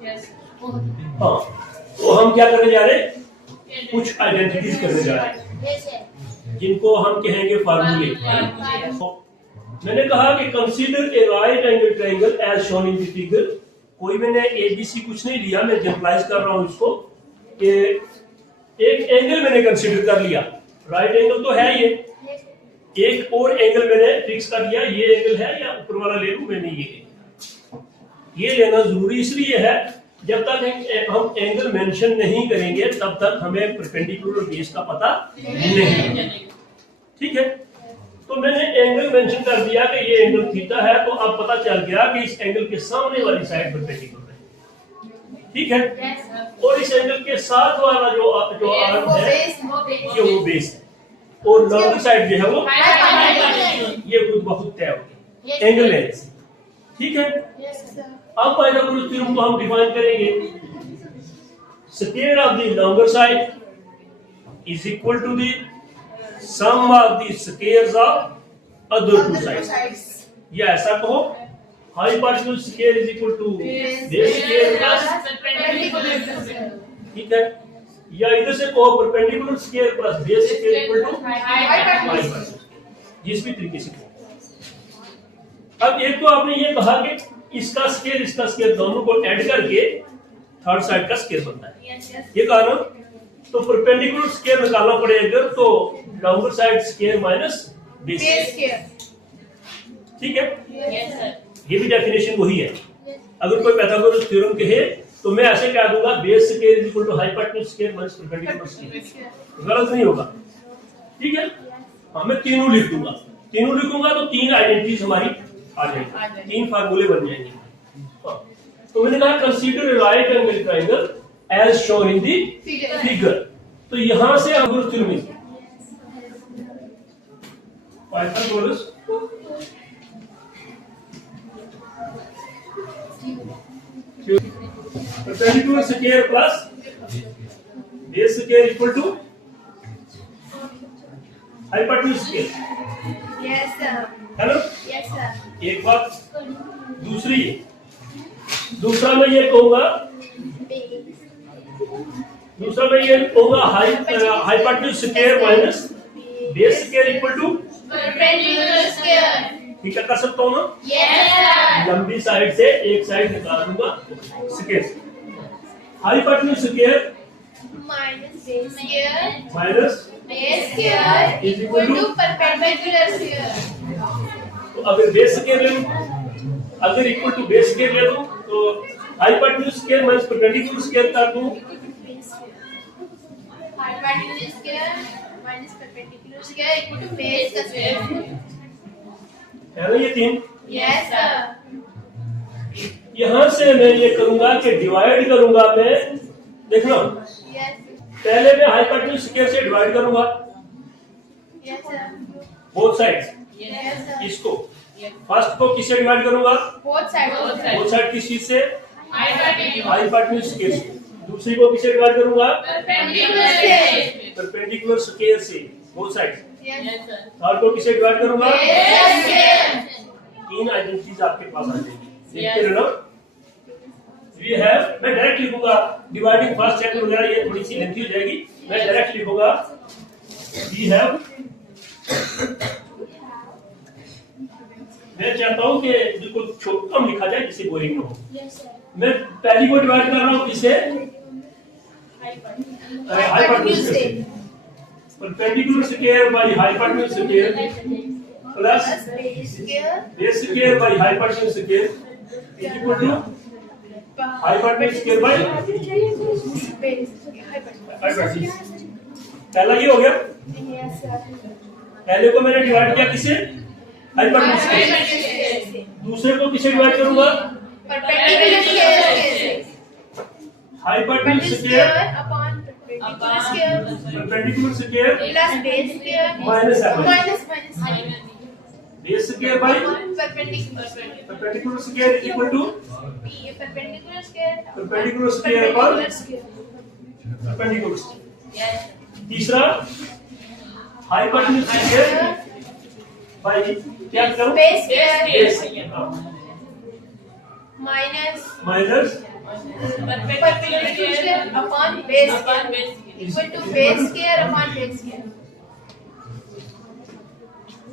हाँ, तो हम क्या करने जा रहे हैं, कुछ आइडेंटिटीज करने जा रहे हैं जिनको हम कहेंगे फार्मूले। मैंने कहा कि consider a right angle triangle as shown in the figure. कोई मैंने एबीसी कुछ नहीं लिया, मैं जनरलाइज कर रहा हूं इसको कि एक एंगल मैंने कंसीडर कर लिया, राइट एंगल तो है ये, एक और एंगल मैंने फिक्स कर लिया, ये एंगल है या ऊपर वाला ले लूं, मैंने ये लेना जरूरी इसलिए है जब तक हम एंगल मेंशन नहीं करेंगे तब तक हमें परपेंडिकुलर बेस का पता नहीं। ठीक है, तो मैंने एंगल मेंशन कर दिया कि ये एंगल थीटा है, तो अब पता चल गया कि इस एंगल के सामने वाली साइड परपेंडिकुलर है। ठीक है, और इस एंगल के साथ वाला जो आर्म है ये वो बेस है, और लॉन्ग साइड जो है वो ये खुद बहुत तय होगी एंगल लेने से। ठीक है, अब पाइथागोरस थ्योरम को हम डिफाइन करेंगे, square of the longer side is equal to the sum of the squares of other two sides, या ऐसा कहो hypotenuse square is equal to base square plus perpendicular. ठीक है, या इधर से कहो perpendicular square plus base square equal to hypotenuse, जिस भी तरीके से कहो। अब एक तो आपने ये कहा कि इसका स्क्वायर दोनों को ऐड करके थर्ड साइड का स्क्वायर बनता है, ये कहा ना, तो परपेंडिकुलर स्क्वायर निकालना पड़ेगा, तो longer side square minus base square. ठीक है, ये भी डेफिनेशन वही है। अगर कोई पाइथागोरस थ्योरम कहे तो मैं ऐसे कह दूंगा base square is equal to hypotenuse square minus perpendicular square, गलत नहीं होगा। ठीक है, हाँ, मैं तीनों लिख दूंगा, तीनों लिखूंगा तो तीन आइडेंटिटीज हमारी आ जाएंगे, तीन फार्मूले बन जाएंगे। तो मैंने कहा consider right angle triangle as shown in the figure, तो यहां से Pythagoras theorem Pythagoras perpendicular square plus base square equal to hypotenuse square. Yes sir, hello, yes sir. एक बात, दूसरा मैं ये कहूंगा, hypotenuse square minus base square equal to perpendicular square. ठीक है, कर सकता हूँ ना? Yes sir. लंबी साइड से एक साइड निकाल दूंगा square, hypotenuse square minus base square minus base square is equal to perpendicular square. तो अगर बेस स्क्वायर ले लूं, अगर इक्वल टू बेस स्क्वायर ले लूं तो hypotenuse square minus perpendicular square कर दूं, hypotenuse square minus perpendicular square equal to base का स्क्वायर। है ना ये तीन? Yes sir. यहां से मैं ये करूंगा कि डिवाइड करूंगा मैं, देखना यस पहले मैं हाइपोटेन्यूज स्क्वायर से डिवाइड करूंगा yes sir. Both sides, yes sir. इसको फर्स्ट को किससे डिवाइड करूंगा, बोथ साइड बोथ साइड किस चीज से, हाइपोटेन्यूज हाइपोटेन्यूज स्क्वायर से। दूसरी को किससे डिवाइड करूंगा, परपेंडिकुलर स्क्वायर। परपेंडिकुलर स्क्वायर से both sides. Yes sir. Third को किससे डिवाइड करूंगा, बेस स्क्वायर। तीन आइडेंटिटीज आपके पास आ जाएंगी, देखते रहना। ये है, मैं डायरेक्ट लिखूंगा, डिवाइडिंग फर्स्ट सेकंड वगैरह ये थोड़ी सी लेंथी हो जाएगी, मैं डायरेक्ट लिखूंगा वी हैव। मैं चाहता हूं कि बिल्कुल कम लिखा जाए जिससे बोरिंग ना हो। मैं पहली को डिवाइड कर रहा हूं किससे, हाइपोटेन्यूज से, perpendicular square by hypotenuse square plus base square by hypotenuse square is equal to hypotenuse square by hypotenuse. पहला ये हो गया, पहले को मैंने डिवाइड किया किससे, हाइपोटेन्यूज स्क्वायर। दूसरे को किससे डिवाइड करूंगा, perpendicular square. Hypotenuse square upon perpendicular square perpendicular square plus base square minus minus base square by perpendicular perpendicular square is equal to perpendicular square पर परपेंडिकुलर। तीसरा हाइपोटेन्यूज स्क्वायर बाय क्या करूं, base square base minus minus perpendicular square upon base square equal to base square upon base square.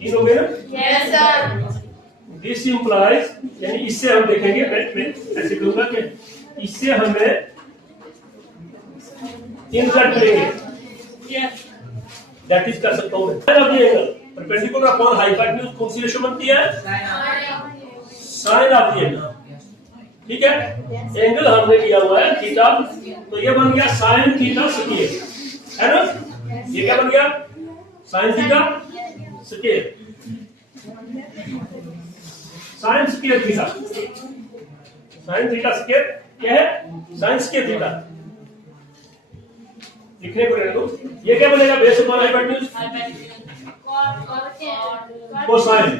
तीन हो गए ना? Yes sir. This implies, यानी इससे हम देखेंगे, मैं ऐसे कहूंगा कि इससे हमें इंसर्ट करेंगे, दैट इज कर सकता हूं मैं। अब ये एंगल परपेंडिकुलर अपॉन हाइपोटेन्यूज कौन सी रेशो बनती है? Sine of the angle. ठीक है, एंगल हमने लिया हुआ है थीटा, तो ये बन गया साइन थीटा स्क्वायर, है ना? ये क्या बन गया? Sine theta square, sine square theta, sine theta square क्या है? Sine square theta. लिखने को रहने दो। ये क्या बनेगा? Base upon hypotenuse cosine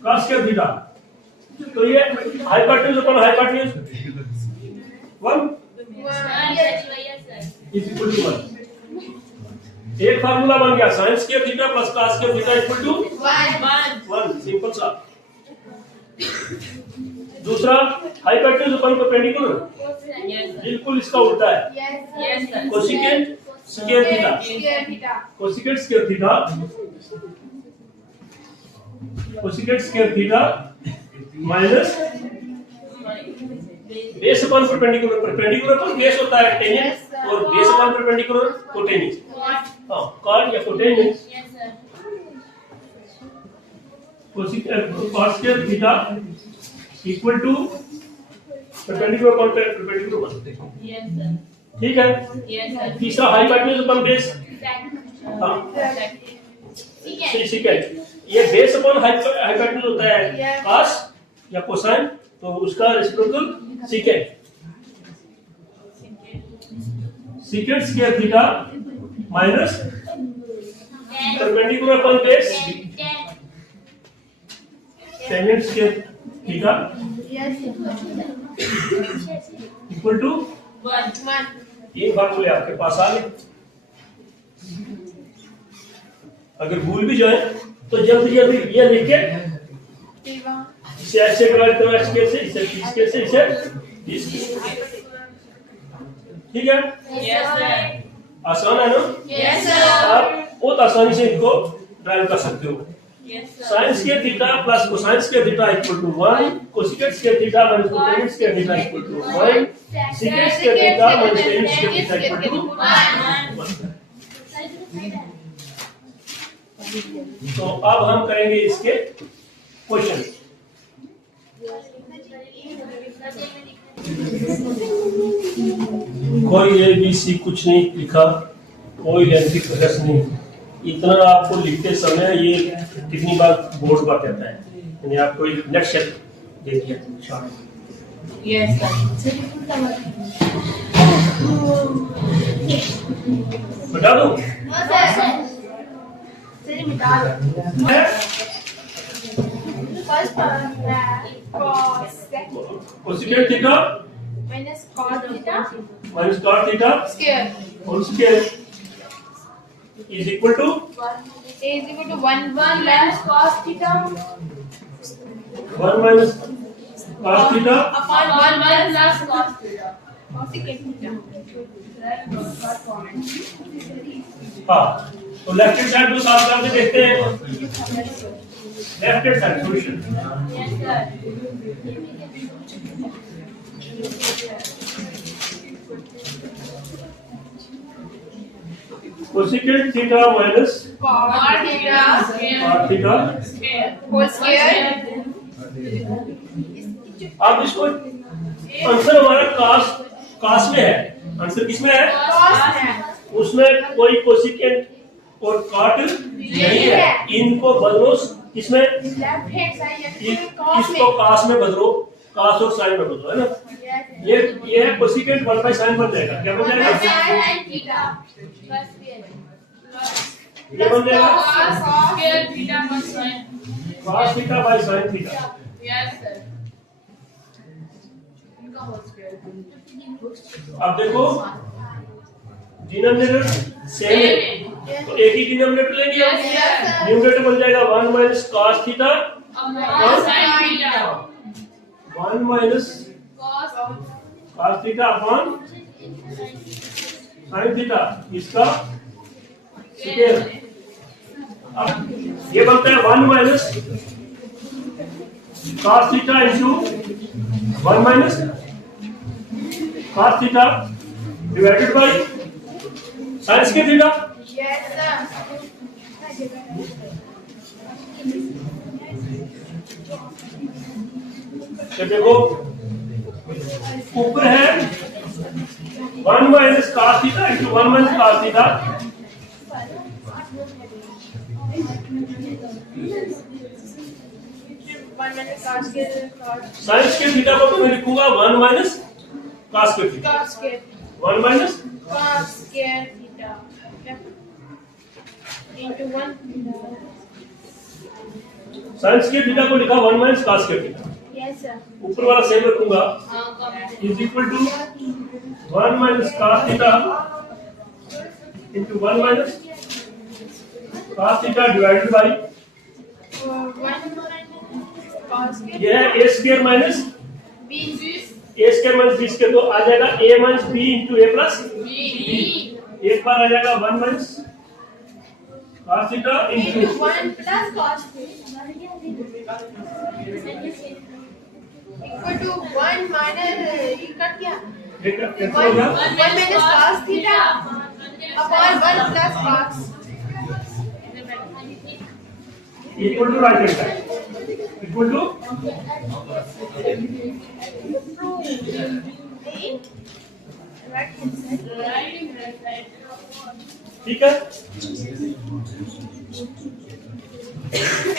cos square theta. तो ये hypotenuse upon hypotenuse 1 is equal to 1। एक फार्मूला बन गया sine square theta plus cos square theta equal to 1, simple सा। दूसरा हाइपोटेन्यूज अपॉन परपेंडिकुलर, बिल्कुल इसका उल्टा है, cosecant square theta, cosecant square theta, cosecant square theta minus base upon perpendicular, perpendicular पर बेस होता है टेंजेंट और बेस अपॉन परपेंडिकुलर कोटेंजेंट। हां, कॉट या cotangent cosecant cos square theta equal to perpendicular upon perpendicular 1। ठीक है। तीसरा hypotenuse upon base, हां सेकंड, ये बेस अपॉन हाइपोटेन्यूज होता है कॉस या कोसाइन, तो उसका reciprocal second, second square theta minus perpendicular upon base tangent square theta equal to 1। तीन फार्मूले आपके पास आ गए। अगर भूल भी जाए तो जल्दी जल्दी ये लिख के इसे ऐसे डिवाइड करो, x स्क्वायर से, इसे t स्क्वायर से, इसे d स्क्वायर। ठीक है, आसान है ना? Yes sir. आप बहुत आसानी से इनको ड्राइव कर सकते हो। Sine square theta plus cosine square theta equal to 1, cosecant square theta minus cotangent square theta equal to 1, second square theta minus tangent square theta equal to 1। तो अब हम करेंगे इसके क्वेश्चन। कोई ABC कुछ नहीं लिखा, कोई लेंथी प्रोसेस नहीं, इतना आपको लिखते समय ये कितनी बार बोर्ड पर कहता है, यानी आपको एक नेक्स्ट स्टेप दे दिया शॉर्ट। बता दो cosecant theta minus cos theta minus cot theta square whole square is equal to is equal to 1 plus cos theta 1 minus cos theta upon 1 plus cos theta cosecant theta. हाँ, तो left hand side को साफ करके देखते हैं। Left hand side solution cosecant theta minus Cot theta cot theta whole square. अब इसको answer हमारा कास में है, आंसर किसमें है? Cos है उसमें कोई कोसेकेंट और कॉट नहीं है, इनको बदलो किसमें? left hand side cos इसको कास में बदलो, कास और साइन में बदलो, है ना? ये है कोसेकेंट 1 बाय साइन बन जाएगा। क्या बन जाएगा? ये बन जाएगा cos theta by sine theta. अब देखो डिनोमिनेटर सेम है, तो एक ही डिनोमिनेटर लेंगे हम। न्यूमरेटर बन जाएगा 1 minus cos theta 1 minus cos cos theta upon sin theta इसका स्क्वायर। अब ये बनता है 1 minus cos theta into 1 minus cos theta divided by sin square theta. yes sir तो देखो ऊपर है 1 minus cos theta into 1 minus cos theta, 1 minus cos square sin square theta को तो मैं लिखूंगा 1 minus cos square theta, cos square 1 minus cos square theta into 1 sin square theta को लिखा 1 minus cos square theta, yes sir ऊपर वाला same रखूंगा is equal to 1 minus cos theta into 1 minus cos theta divided by 1 cos square ये है a square minus b a square minus b square, तो आ जाएगा a minus b into a plus b एक बार आ जाएगा 1 minus cos theta into into 1 plus cos equal to 1 minus ये कट गया 1 minus cos theta upon 1 plus cos equal to right hand side equal to right hand side ठीक है।